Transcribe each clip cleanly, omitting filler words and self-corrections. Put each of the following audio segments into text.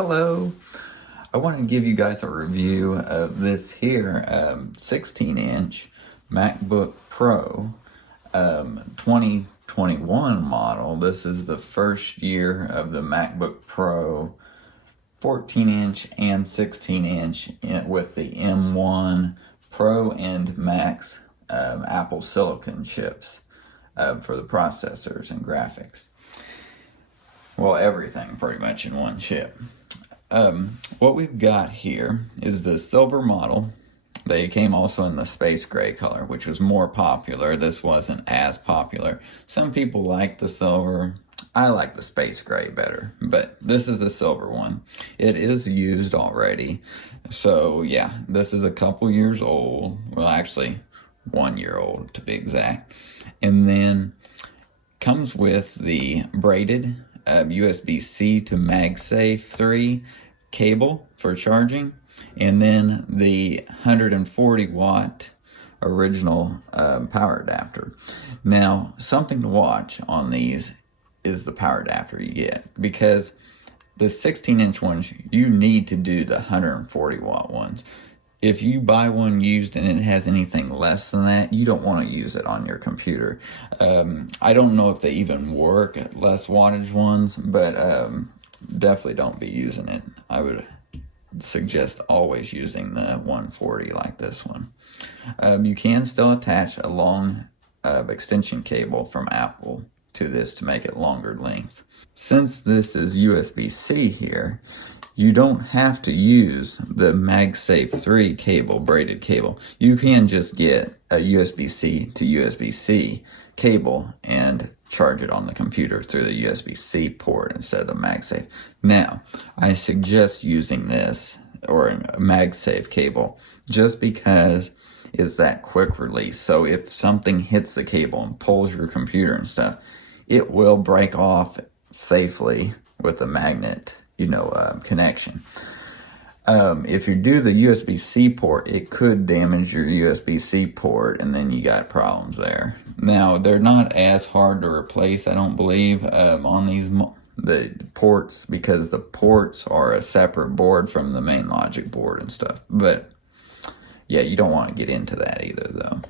Hello. I wanted to give you guys a review of this here 16-inch MacBook Pro 2021 model. This is the first year of the MacBook Pro 14-inch and 16-inch with the M1 Pro and Max Apple Silicon chips for the processors and graphics. Well, everything pretty much in one chip. What we've got here is the silver model. They came also in the space gray color, which was more popular. This wasn't as popular. Some people like the silver. I like the space gray better, but this is the silver one. It is used already. So yeah, this is a couple years old. Well, actually 1 year old to be exact. And then comes with the braided USB-C to MagSafe 3 cable for charging, and then the 140 watt original power adapter. Now, something to watch on these is the power adapter you get, because the 16-inch ones, you need to do the 140 watt ones. If you buy one used and it has anything less than that, you don't want to use it on your computer. I don't know if they even work at less wattage ones, but definitely don't be using it. I would suggest always using the 140 like this one. You can still attach a long extension cable from Apple to this to make it longer length. Since this is USB-C here, you don't have to use the MagSafe 3 cable, braided cable. You can just get a USB-C to USB-C cable and charge it on the computer through the USB-C port instead of the MagSafe. Now, I suggest using this or a MagSafe cable just because it's that quick release. So if something hits the cable and pulls your computer and stuff, it will break off safely with a magnet connection. If you do the USB-C port, it could damage your USB-C port, and then you got problems there. Now, they're not as hard to replace, I don't believe, on the ports, because the ports are a separate board from the main logic board and stuff. But yeah, you don't want to get into that either, though.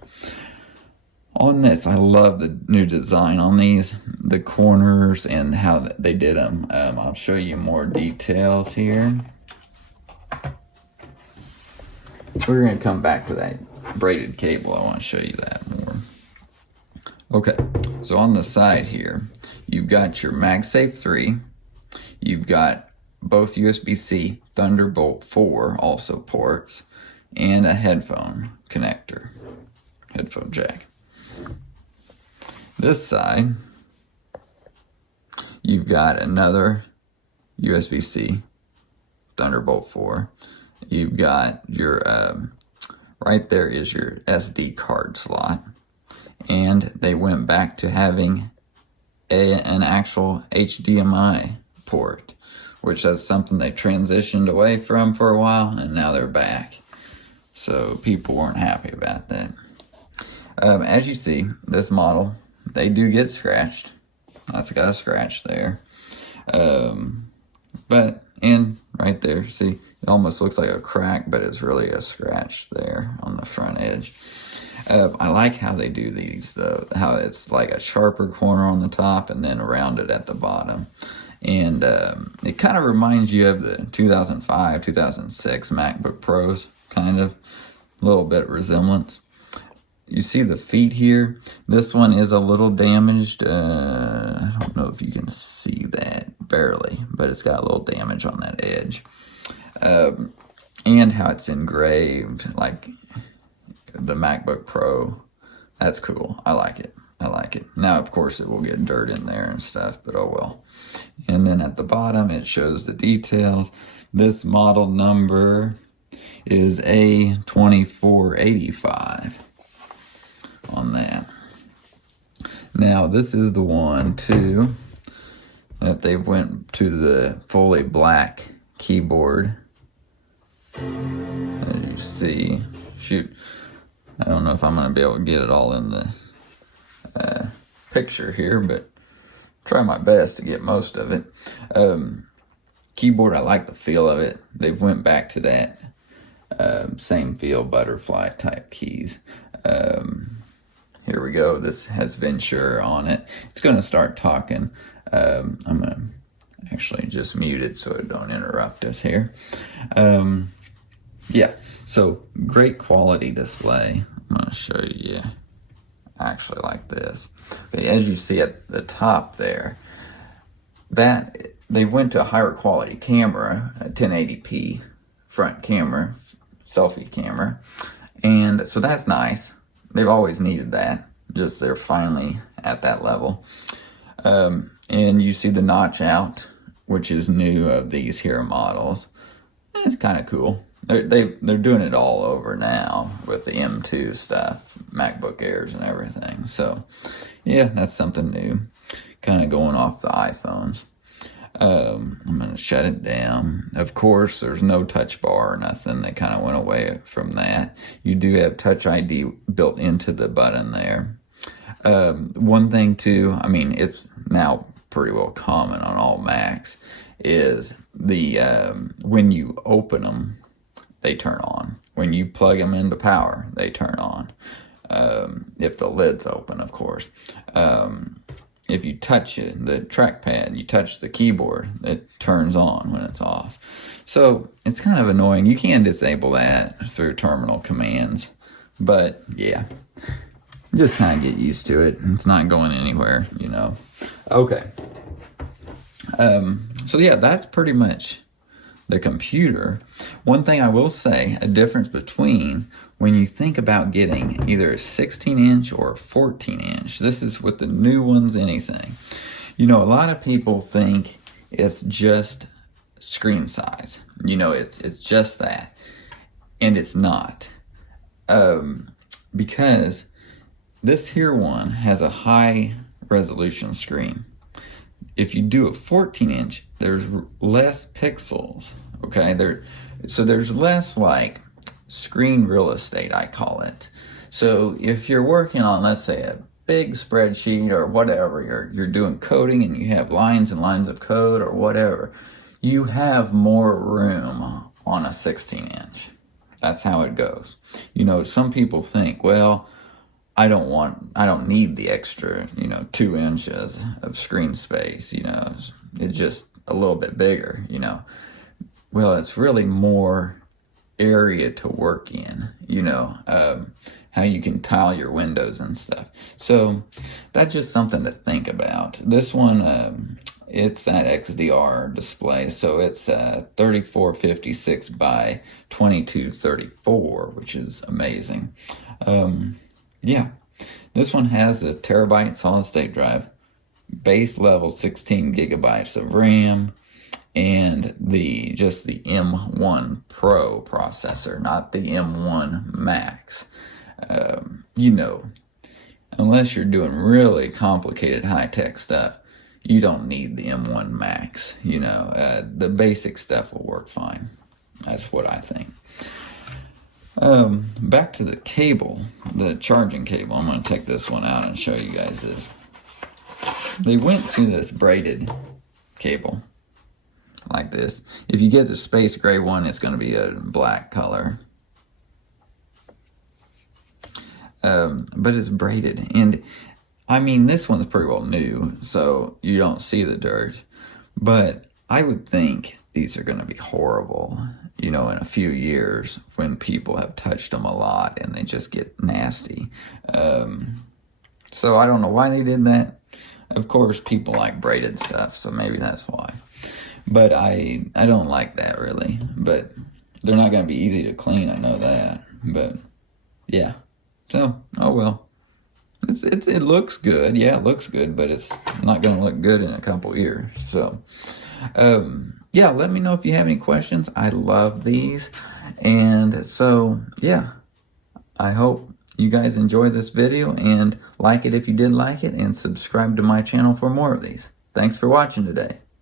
On this, I love the new design on these, the corners and how they did them. I'll show you more details here. We're going to come back to that braided cable. I want to show you that more. Okay, so on the side here, you've got your MagSafe 3. You've got both USB-C, Thunderbolt 4 also ports, and a headphone connector, headphone jack. This side, you've got another USB-C, Thunderbolt 4. You've got your, right there is your SD card slot. And they went back to having an actual HDMI port, which is something they transitioned away from for a while, and now they're back. So people weren't happy about that. As you see, this model, they do get scratched. That's got a scratch there. But right there, see, it almost looks like a crack, but it's really a scratch there on the front edge. I like how they do these, though, how it's like a sharper corner on the top and then rounded at the bottom. And it kind of reminds you of the 2005, 2006 MacBook Pros, kind of, a little bit resemblance. You see the feet here. This one is a little damaged. I don't know if you can see that, barely, but it's got a little damage on that edge. And how it's engraved, like the MacBook Pro. That's cool. I like it. Now, of course, it will get dirt in there and stuff, but oh well. And then at the bottom, it shows the details. This model number is A2485 on that. Now, this is the one, too, that they went to the fully black keyboard. As you see, shoot, I don't know if I'm going to be able to get it all in the picture here, but try my best to get most of it. keyboard, I like the feel of it. They've went back to that same feel, butterfly type keys. Here we go. This has Ventura on it. It's going to start talking. I'm going to actually just mute it so it don't interrupt us here. Yeah, so great quality display. I'm going to show you actually like this. Okay, as you see at the top there, that they went to a higher quality camera, a 1080p front camera, selfie camera, and so that's nice. They've always needed that, just they're finally at that level. And you see the notch out, which is new of these here models. It's kind of cool. They're doing it all over now with the M2 stuff, MacBook Airs and everything. So yeah, that's something new, kind of going off the iPhones. I'm going to shut it down. Of course, there's no touch bar or nothing. They kind of went away from that. You do have Touch ID built into the button there. One thing too, I mean, it's now pretty well common on all Macs, is the when you open them, they turn on. When you plug them into power, they turn on. If the lid's open, of course. If you touch it, the trackpad, you touch the keyboard, it turns on when it's off. So it's kind of annoying. You can disable that through terminal commands, but yeah, just kind of get used to it. It's not going anywhere, you know. Okay. So yeah, that's pretty much the computer. One thing I will say, a difference between when you think about getting either a 16-inch or a 14-inch, this is with the new ones, anything. You know, a lot of people think it's just screen size. You know, it's just that. And it's not. Because this here one has a high resolution screen. If you do a 14-inch, there's less pixels, okay? So there's less like screen real estate, I call it. So if you're working on, let's say, a big spreadsheet or whatever, you're doing coding and you have lines and lines of code or whatever, you have more room on a 16-inch. That's how it goes. You know, some people think, well, I don't need the extra, 2 inches of screen space, it's just a little bit bigger, Well, it's really more area to work in, how you can tile your windows and stuff. So that's just something to think about. This one, it's that XDR display, so it's 3456 by 2234, which is amazing. Yeah, this one has a terabyte solid state drive, base level 16 gigabytes of RAM, and just the M1 Pro processor, not the M1 Max. Unless you're doing really complicated high-tech stuff, you don't need the M1 Max. The basic stuff will work fine. That's what I think. Back to the cable, the charging cable. I'm going to take this one out and show you guys this. They went to this braided cable, like this. If you get the space gray one, it's going to be a black color. But it's braided. And, I mean, this one's pretty well new, so you don't see the dirt. But I would think these are going to be horrible, in a few years when people have touched them a lot and they just get nasty. So I don't know why they did that. Of course, people like braided stuff, so maybe that's why. But I don't like that really. But they're not going to be easy to clean, I know that. But yeah. So, oh well. It looks good. Yeah, it looks good, but it's not going to look good in a couple years. So, yeah, let me know if you have any questions. I love these. And so, yeah, I hope you guys enjoyed this video, and like it if you did like it, and subscribe to my channel for more of these. Thanks for watching today.